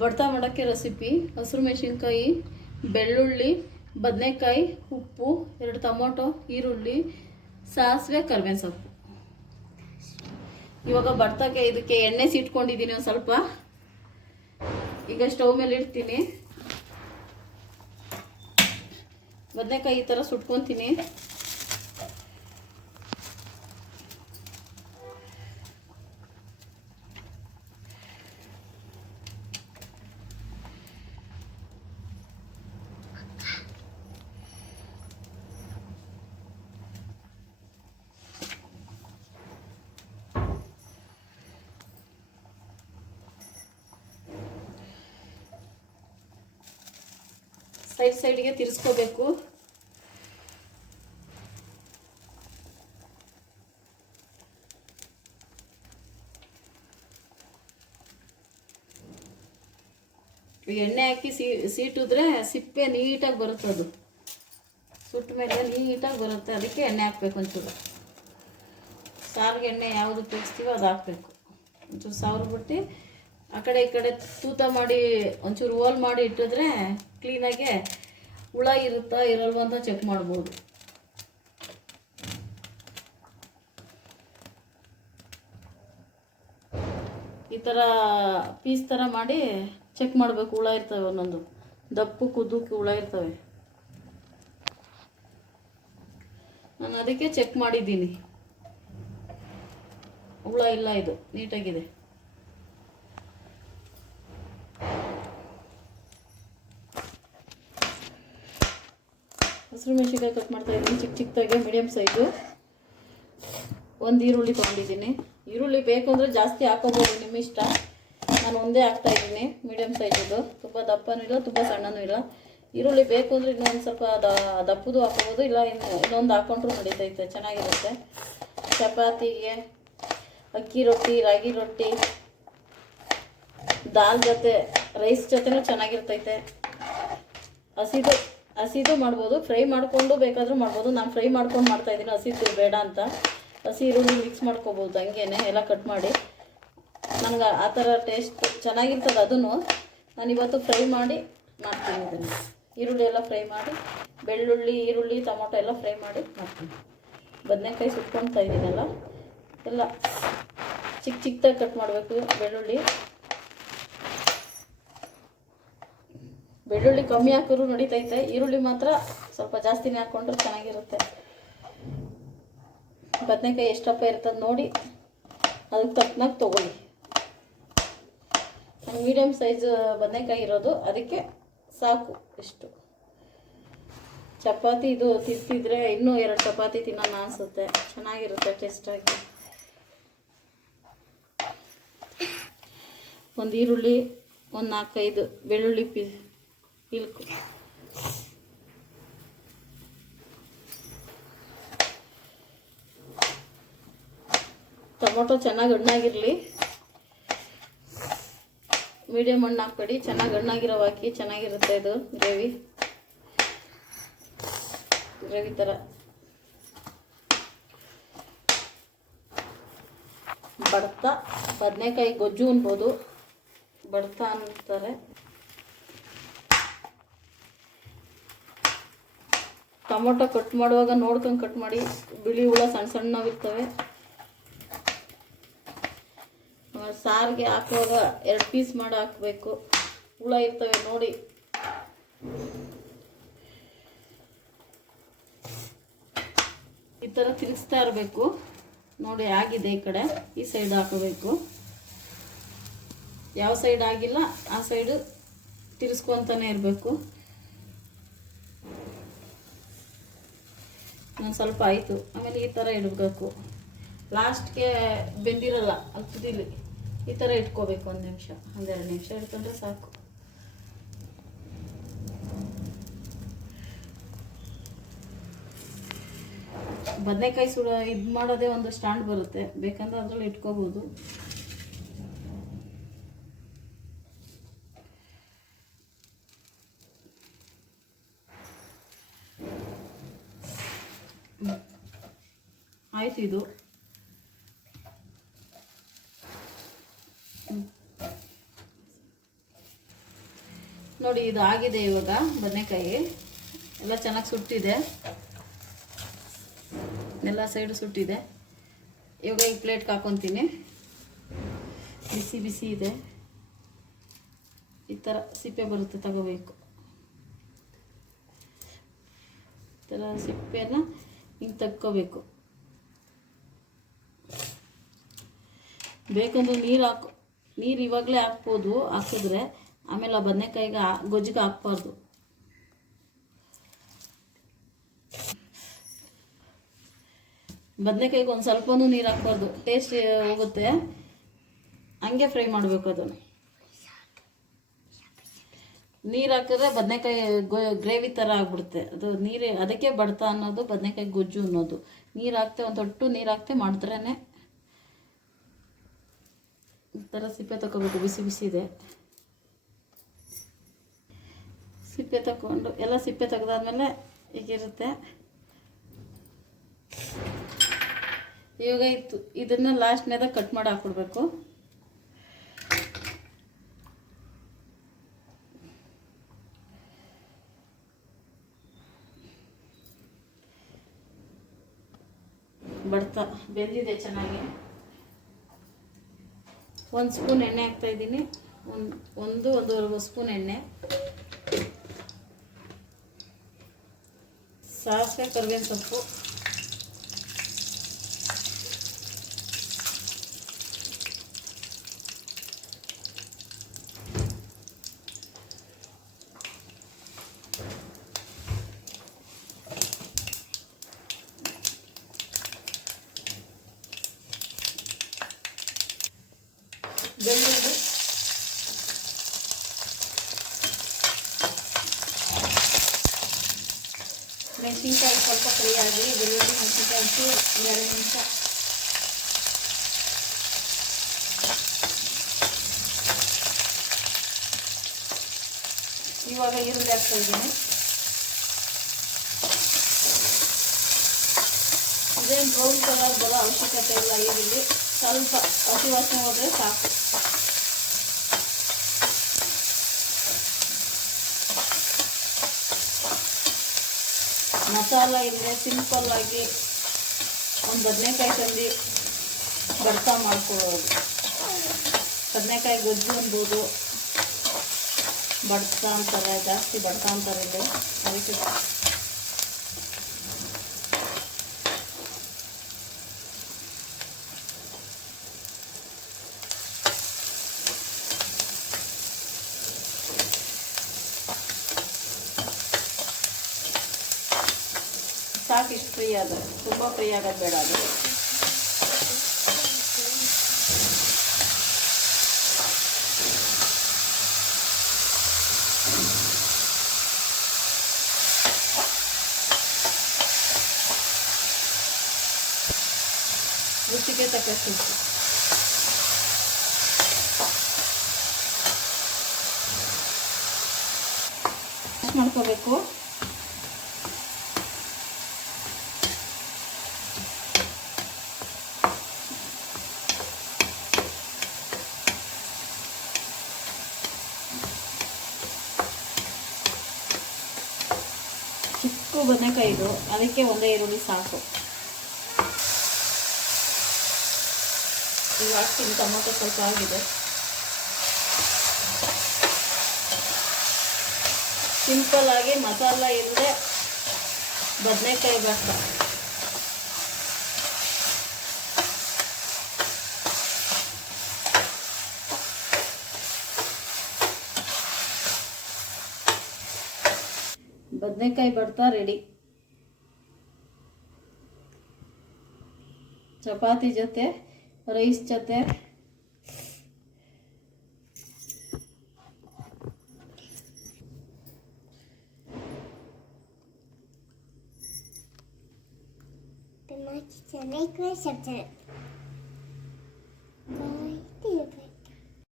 ಬಡ್ತಾ ಮಾಡೋಕ್ಕೆ ರೆಸಿಪಿ: ಹಸಿರು ಮೆಣಸಿನ್ಕಾಯಿ, ಬೆಳ್ಳುಳ್ಳಿ, ಬದನೆಕಾಯಿ, ಉಪ್ಪು, 2 ಟೊಮೊಟೊ, ಈರುಳ್ಳಿ, ಸಾಸಿವೆ, ಕರಿಬೇವಿನ ಸೊಪ್ಪು. ಇವಾಗ ಬಡ್ತಕ್ಕೆ ಇದಕ್ಕೆ ಎಣ್ಣೆ ಸಿಟ್ಕೊಂಡಿದ್ದೀನಿ ಒಂದು ಸ್ವಲ್ಪ. ಈಗ ಸ್ಟವ್ ಮೇಲೆ ಇಡ್ತೀನಿ. ಬದನೆಕಾಯಿ ಈ ಥರ ಸುಟ್ಕೊತೀನಿ. ಸೈಡ್ಗೆ ತಿರ್ಸ್ಕೋಬೇಕು. ಎಣ್ಣೆ ಹಾಕಿ ಸೀಟಿದ್ರೆ ಸಿಪ್ಪೆ ನೀಟಾಗಿ ಬರುತ್ತೆ. ಅದು ಸುಟ್ಟ ಮೇಲೆ ನೀಟಾಗಿ ಬರುತ್ತೆ. ಅದಕ್ಕೆ ಎಣ್ಣೆ ಹಾಕ್ಬೇಕು. ಒಂಚೂರು ಸಾರಿಗೆ ಎಣ್ಣೆ ಯಾವುದು ಉಪಯೋಗಿಸ್ತೀವೋ ಅದು ಹಾಕ್ಬೇಕು. ಒಂಚೂರು ಸಾವಿರ ಬಿಟ್ಟು ಆ ಕಡೆ ಈ ಕಡೆ ತೂತ ಮಾಡಿ ಒಂಚೂರು ಹೋಲ್ ಮಾಡಿ ಇಟ್ಟಿದ್ರೆ ಕ್ಲೀನಾಗೆ ಹುಳ ಇರುತ್ತಾ ಇರಲ್ವ ಅಂತ ಚೆಕ್ ಮಾಡ್ಬೋದು. ಈ ಥರ ಪೀಸ್ ಥರ ಮಾಡಿ ಚೆಕ್ ಮಾಡಬೇಕು. ಹುಳ ಇರ್ತವೆ, ಒಂದೊಂದು ದಪ್ಪು ಕುದ್ದಕ್ಕೆ ಹುಳ ಇರ್ತವೆ. ನಾನು ಅದಕ್ಕೆ ಚೆಕ್ ಮಾಡಿದ್ದೀನಿ. ಹುಳ ಇಲ್ಲ, ಇದು ನೀಟಾಗಿದೆ. ಹಸಿರು ಮೆಣಸಿನ್ಕಾಯಿ ಕಟ್ ಮಾಡ್ತಾ ಇದ್ದೀನಿ ಚಿಕ್ಕದಾಗಿ, ಮೀಡಿಯಮ್ ಸೈಜು. ಒಂದು ಈರುಳ್ಳಿ ತೊಗೊಂಡಿದ್ದೀನಿ. ಈರುಳ್ಳಿ ಬೇಕು ಅಂದರೆ ಜಾಸ್ತಿ ಹಾಕೋಬೋದು, ನಿಮ್ಮ ಇಷ್ಟ. ನಾನು ಒಂದೇ ಹಾಕ್ತಾಯಿದ್ದೀನಿ, ಮೀಡಿಯಮ್ ಸೈಜದು. ತುಂಬ ದಪ್ಪನೂ ಇಲ್ಲ, ತುಂಬ ಸಣ್ಣನೂ ಇಲ್ಲ. ಈರುಳ್ಳಿ ಬೇಕು ಅಂದರೆ ಇನ್ನೊಂದು ಸ್ವಲ್ಪ ದಪ್ಪದು ಹಾಕೋಬೋದು, ಇಲ್ಲ ಇನ್ನೊಂದು ಹಾಕೊಂಡ್ರೂ ನಡೀತೈತೆ, ಚೆನ್ನಾಗಿರುತ್ತೆ. ಚಪಾತಿಗೆ, ಅಕ್ಕಿ ರೊಟ್ಟಿ, ರಾಗಿ ರೊಟ್ಟಿ, ದಾಲ್ ಜೊತೆ, ರೈಸ್ ಜೊತೆನೂ ಚೆನ್ನಾಗಿರ್ತೈತೆ. ಹಸಿದು ಮಾಡ್ಬೋದು, ಫ್ರೈ ಮಾಡಿಕೊಂಡು ಬೇಕಾದರೂ ಮಾಡ್ಬೋದು. ನಾನು ಫ್ರೈ ಮಾಡ್ಕೊಂಡು ಮಾಡ್ತಾಯಿದ್ದೀನಿ, ಹಸಿದು ಬೇಡ ಅಂತ. ಹಸಿ ಈರುಳ್ಳಿ ಮಿಕ್ಸ್ ಮಾಡ್ಕೊಬೋದು ಹಂಗೇನೆ ಎಲ್ಲ ಕಟ್ ಮಾಡಿ. ನನಗೆ ಆ ಥರ ಟೇಸ್ಟ್ ಚೆನ್ನಾಗಿರ್ತದೆ. ಅದನ್ನು ನಾನು ಇವತ್ತು ಫ್ರೈ ಮಾಡಿ ಮಾಡ್ತೀನಿ. ಇದನ್ನು ಈರುಳ್ಳಿ ಎಲ್ಲ ಫ್ರೈ ಮಾಡಿ, ಬೆಳ್ಳುಳ್ಳಿ, ಈರುಳ್ಳಿ, ಟೊಮೊಟೊ ಎಲ್ಲ ಫ್ರೈ ಮಾಡಿ ಮಾಡ್ತೀನಿ. ಬದನೆಕಾಯಿ ಸುಟ್ಕೊಳ್ತಾ ಇದ್ದೀನಲ್ಲ, ಎಲ್ಲ ಚಿಕ್ಕದಾಗಿ ಕಟ್ ಮಾಡಬೇಕು. ಬೆಳ್ಳುಳ್ಳಿ ಕಮ್ಮಿ ಹಾಕಿದ್ರು ನಡೀತೈತೆ, ಈರುಳ್ಳಿ ಮಾತ್ರ ಸ್ವಲ್ಪ ಜಾಸ್ತಿನೇ ಹಾಕ್ಕೊಂಡ್ರೆ ಚೆನ್ನಾಗಿರುತ್ತೆ. ಬದನೆಕಾಯಿ ಎಷ್ಟಪ್ಪ ಇರ್ತದೆ ನೋಡಿ, ಅದಕ್ಕೆ ತಕ್ಕನಾಗಿ ತೊಗೊಳ್ಳಿ. ಮೀಡಿಯಮ್ ಸೈಜ್ ಬದನೆಕಾಯಿ ಇರೋದು, ಅದಕ್ಕೆ ಸಾಕು ಇಷ್ಟು. ಚಪಾತಿ ಇದು ತಿಂತಿದ್ರೆ ಇನ್ನೂ 2 ಚಪಾತಿ ತಿನ್ನೋಣ ಅನಿಸುತ್ತೆ, ಚೆನ್ನಾಗಿರುತ್ತೆ ಟೇಸ್ಟಾಗಿ. ಒಂದು ಈರುಳ್ಳಿ, ಒಂದು 4-5 ಬೆಳ್ಳುಳ್ಳಿ ಇಲ್ಕು. ಟೊಮೊಟೊ ಚೆನ್ನಾಗಿ ಹಣ್ಣಾಗಿರಲಿ, ಮೀಡಿಯಮ್ ಹಣ್ಣು ಹಾಕ್ಬೇಡಿ, ಚೆನ್ನಾಗಿ ಹಣ್ಣಾಗಿರೋ ಹಾಕಿ, ಚೆನ್ನಾಗಿರುತ್ತೆ ಇದು ಗ್ರೇವಿ ಥರ. ಬಡ್ತ ಬದನೆಕಾಯಿ ಗೊಜ್ಜು ಅನ್ಬೋದು, ಬಡ್ತ ಅಂತಾರೆ. ಟೊಮೊಟೊ ಕಟ್ ಮಾಡುವಾಗ ನೋಡ್ಕೊಂಡು ಕಟ್ ಮಾಡಿ, ಬಿಳಿ ಹುಳ ಸಣ್ಣವಿರ್ತವೆ. ಸಾರಿಗೆ ಹಾಕುವಾಗ 2 ಪೀಸ್ ಮಾಡಿ ಹಾಕಬೇಕು, ಹುಳ ಇರ್ತವೆ ನೋಡಿ. ಈ ಥರ ತಿರುಗಿಸ್ತಾ ಇರಬೇಕು ನೋಡಿ. ಆಗಿದೆ, ಈ ಕಡೆ ಈ ಸೈಡ್ ಹಾಕಬೇಕು. ಯಾವ ಸೈಡ್ ಆಗಿಲ್ಲ ಆ ಸೈಡು ತಿರ್ಸ್ಕೊತಾನೆ ಇರಬೇಕು. ಒಂದು ಸ್ವಲ್ಪ ಆಯಿತು, ಆಮೇಲೆ ಈ ಥರ ಇಡಬೇಕು. ಲಾಸ್ಟ್ಗೆ ಬೆಂದಿರಲ್ಲ, ಅಲ್ಲಿ ತುದಿಲಿ ಈ ಥರ ಇಟ್ಕೋಬೇಕು. 1 ನಿಮಿಷ, 1-2 ನಿಮಿಷ ಇಟ್ಕೊಂಡ್ರೆ ಸಾಕು. ಬದನೆಕಾಯಿ ಇದು ಮಾಡೋದೇ ಒಂದು ಸ್ಟ್ಯಾಂಡ್ ಬರುತ್ತೆ, ಬೇಕಂದ್ರೆ ಅದರಲ್ಲಿ ಇಟ್ಕೋಬೋದು. ಆಯ್ತು ಇದು. ನೋಡಿ ಇದು ಆಗಿದೆ. ಇವಾಗ ಬದನೆಕಾಯಿ ಎಲ್ಲ ಚೆನ್ನಾಗಿ ಸುಟ್ಟಿದೆ, ಎಲ್ಲ ಸೈಡು ಸುಟ್ಟಿದೆ. ಇವಾಗ ಈ ಪ್ಲೇಟ್ಗೆ ಹಾಕೊತೀನಿ. ಬಿಸಿ ಬಿಸಿ ಇದೆ. ಈ ಥರ ಸಿಪ್ಪೆ ಬರುತ್ತೆ, ತಗೋಬೇಕು. ಈ ಥರ ಸಿಪ್ಪೆನ ಹಿಂಗೆ ತಕ್ಕೋಬೇಕು. ಬೇಕಂದ್ರೆ ನೀರು ಇವಾಗಲೇ ಹಾಕ್ಬೋದು, ಹಾಕಿದ್ರೆ ಆಮೇಲೆ ಆ ಬದನೆಕಾಯಿಗೆ ಗೊಜ್ಜಿಗೆ ಹಾಕ್ಬಾರ್ದು. ಬದನೆಕಾಯಿಗೆ ಒಂದು ಸ್ವಲ್ಪನೂ ನೀರು ಹಾಕ್ಬಾರ್ದು, ಟೇಸ್ಟ್ ಹೋಗುತ್ತೆ. ಹಂಗೆ ಫ್ರೈ ಮಾಡಬೇಕು ಅದನ್ನು. ನೀರು ಹಾಕಿದ್ರೆ ಬದನೆಕಾಯಿ ಗ್ರೇವಿ ಥರ ಆಗ್ಬಿಡುತ್ತೆ ಅದು. ನೀರು ಅದಕ್ಕೆ ಬಡ್ತಾ ಅನ್ನೋದು, ಬದನೆಕಾಯಿ ಗೊಜ್ಜು ಅನ್ನೋದು. ನೀರು ಹಾಕ್ತೆ, ಒಂದು ತೊಟ್ಟು ನೀರು ಹಾಕ್ತೆ ಮಾಡಿದ್ರೇ ಈ ಥರ ಸಿಪ್ಪೆ ತಗೋಬೇಕು. ಬಿಸಿ ಬಿಸಿ ಇದೆ. ಸಿಪ್ಪೆ ತಗೊಂಡು ಎಲ್ಲ ಸಿಪ್ಪೆ ತೆಗೆದಾದ್ಮೇಲೆ ಹೀಗಿರುತ್ತೆ. ಇವಾಗ ಇದನ್ನು ಲಾಸ್ಟ್ನೇದಾಗ ಕಟ್ ಮಾಡಿ ಹಾಕ್ಬಿಡ್ಬೇಕು. ಬಡ್ತಾ ಬೆಂದಿದೆ ಚೆನ್ನಾಗಿ. 1 ಸ್ಪೂನ್ ಎಣ್ಣೆ ಹಾಕ್ತಾಯಿದ್ದೀನಿ. ಒಂದೂವರೆ ಸ್ಪೂನ್ ಎಣ್ಣೆ, ಸಾಸಿವೆ, ಕರಿಬೇವಿನ ಸೊಪ್ಪು, ಬೆಳ್ಳುಳ್ಳಿ, ಮೆಣಸಿನ್ಕಾಯಿ ಸ್ವಲ್ಪ ಫ್ರೈ ಆಗಿ, ಬೆಳ್ಳುಳ್ಳಿ ಮೆಣಸಿನ್ಕಾಯಿ ಹಾಕಿ 2 ನಿಮಿಷ. ಇವಾಗ ಈರುಳ್ಳಿ ಹಾಕ್ತಾ ಇದ್ದೀನಿ. ಇದೇನು ಬ್ರೌನ್ ಕಲರ್ ಬರೋ ಅವಶ್ಯಕತೆ ಇಲ್ಲ. ಈರುಳ್ಳಿ ಸ್ವಲ್ಪ ಹಸಿ ವಾಸನೆ ಹೋದರೆ ಸಾಕು. ಮಸಾಲ ಇಲ್ಲದೆ ಸಿಂಪಲ್ಲಾಗಿ ಒಂದು ಬದನೆಕಾಯಿ ತಂದು ಬಡ್ತಾ ಮಾಡ್ಕೊಳ್ಳೋದು. ಬದನೆಕಾಯಿ ಗೊಜ್ಜು ಅನ್ಬೋದು, ಬಡ್ತಾ ಅಂತಾರೆ, ಜಾಸ್ತಿ ಬಡ್ತಾ ಅಂತಾರೆ ಇಲ್ಲಿ. ಅದಕ್ಕೆ ಸಾಕು. ಇಷ್ಟು ಫ್ರೈ ಆದರೆ, ತುಂಬ ಫ್ರೈ ಆಗೋದು ಬೇಡ. ಅದು ರುಚಿಗೆ ತಕ್ಕಷ್ಟು ಉಪ್ಪು. ಮಾಡ್ಕೋಬೇಕು. ಚಿಕ್ಕ ಬದನೆಕಾಯಿ ಇದು, ಅದಕ್ಕೆ ಒಂದೇ ಈರುಳ್ಳಿ ಸಾಕು. ಈಗ ಹಾಕ್ತೀನಿ. ಟೊಮೊಟೊ ಸ್ವಲ್ಪ ಆಗಿದೆ. ಸಿಂಪಲ್ ಆಗಿ ಮಸಾಲ ಇಲ್ಲದೆ ಬದನೆಕಾಯಿ ಭರ್ತ. ಬದನೆಕಾಯಿ ಭರ್ತಾ ರೆಡಿ. ಚಪಾತಿ ಜೊತೆ, ರೈಸ್ ಜೊತೆ, like and subscribe.